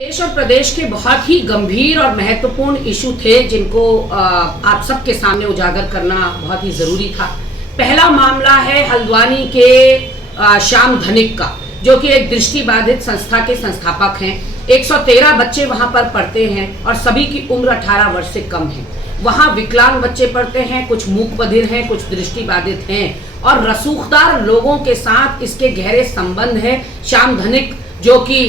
देश और प्रदेश के बहुत ही गंभीर और महत्वपूर्ण इशू थे जिनको आप सबके सामने उजागर करना बहुत ही जरूरी था। पहला मामला है हल्द्वानी के श्याम धनिक का, जो कि एक दृष्टिबाधित संस्था के संस्थापक हैं। 113 बच्चे वहां पर पढ़ते हैं और सभी की उम्र 18 वर्ष से कम है। वहां विकलांग बच्चे पढ़ते हैं, कुछ मूक बधिर हैं, कुछ दृष्टिबाधित हैं और रसूखदार लोगों के साथ इसके गहरे संबंध हैं। श्याम धनिक जो कि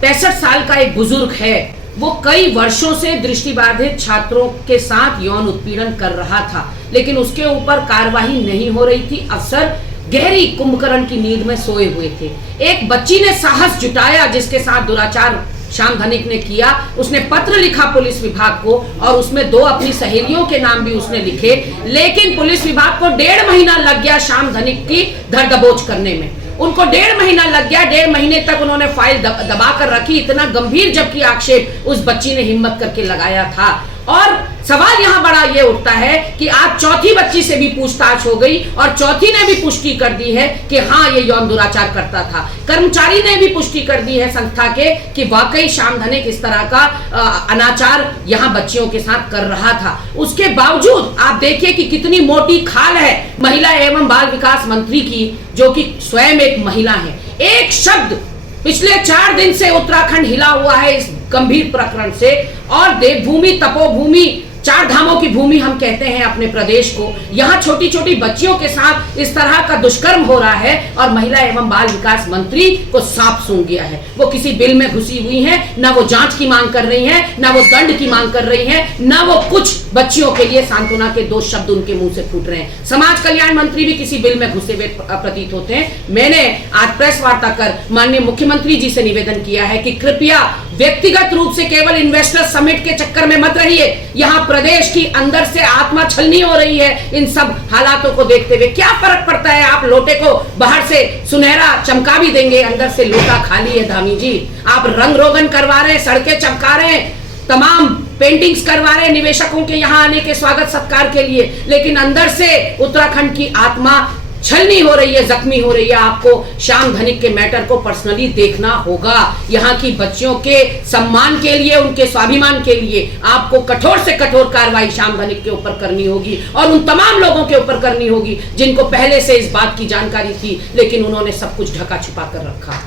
65 साल का एक बुजुर्ग है, वो कई वर्षों से दृष्टिबाधित छात्रों के साथ यौन उत्पीड़न कर रहा था, लेकिन उसके ऊपर कार्रवाई नहीं हो रही थी। अफसर गहरी कुंभकर्ण की नींद में सोए हुए थे। एक बच्ची ने साहस जुटाया जिसके साथ दुराचार श्याम धनिक ने किया। उसने पत्र लिखा पुलिस विभाग को और उसमें 2 अपनी सहेलियों के नाम भी उसने लिखे, लेकिन पुलिस विभाग को 1.5 महीना लग गया श्याम धनिक की धर दबोच करने में। उनको 1.5 महीना लग गया। 1.5 महीने तक उन्होंने फाइल दबा कर रखी। इतना गंभीर जबकि आक्षेप उस बच्ची ने हिम्मत करके लगाया था। और सवाल यहां बड़ा ये उठता है कि आज चौथी बच्ची से भी पूछताछ हो गई और चौथी ने भी पुष्टि कर दी है कि हाँ, ये यौन दुराचार करता था। कर्मचारी ने भी पुष्टि कर दी है संस्था के कि वाकई श्याम धनिक इस तरह का अनाचार यहां बच्चियों के साथ कर रहा था। उसके बावजूद आप देखिए कि कितनी मोटी खाल है महिला एवं बाल विकास मंत्री की, जो कि स्वयं एक महिला है। एक शब्द पिछले 4 दिन से उत्तराखंड हिला हुआ है इस गंभीर प्रकरण से। और देवभूमि, तपोभूमि, 4 धामों की भूमि हम कहते हैं अपने प्रदेश को, यहाँ छोटी छोटी बच्चियों के साथ इस तरह का दुष्कर्म हो रहा है और महिला एवं बाल विकास मंत्री को सांप सूंघ गया है। वो किसी बिल में घुसी हुई हैं, ना वो जांच की मांग कर रही हैं, ना वो दंड की मांग कर रही हैं, ना वो कुछ बच्चियों के लिए सांत्वना के 2 शब्द उनके मुंह से फूट रहे हैं। समाज कल्याण मंत्री भी किसी बिल में घुसे हुए प्रतीत होते हैं। मैंने आज प्रेस वार्ता कर माननीय मुख्यमंत्री जी से निवेदन किया है कि कृपया व्यक्तिगत रूप से केवल इन्वेस्टर समिट के चक्कर में मत रहिए। यहाँ प्रदेश की अंदर से आत्मा छलनी हो रही है इन सब हालातों को देखते हुए। क्या फर्क पड़ता है, आप लोटे को बाहर से सुनहरा चमका भी देंगे, अंदर से लोटा खाली है। धामी जी, आप रंग रोगन करवा रहे हैं, सड़कें चमका रहे हैं, तमाम पेंटिंग्स करवा रहे हैं निवेशकों के यहाँ आने के स्वागत सत्कार के लिए, लेकिन अंदर से उत्तराखंड की आत्मा छलनी हो रही है, जख्मी हो रही है। आपको श्याम धनिक के मैटर को पर्सनली देखना होगा। यहाँ की बच्चियों के सम्मान के लिए, उनके स्वाभिमान के लिए आपको कठोर से कठोर कार्रवाई श्याम धनिक के ऊपर करनी होगी और उन तमाम लोगों के ऊपर करनी होगी जिनको पहले से इस बात की जानकारी थी, लेकिन उन्होंने सब कुछ ढका छुपा कर रखा।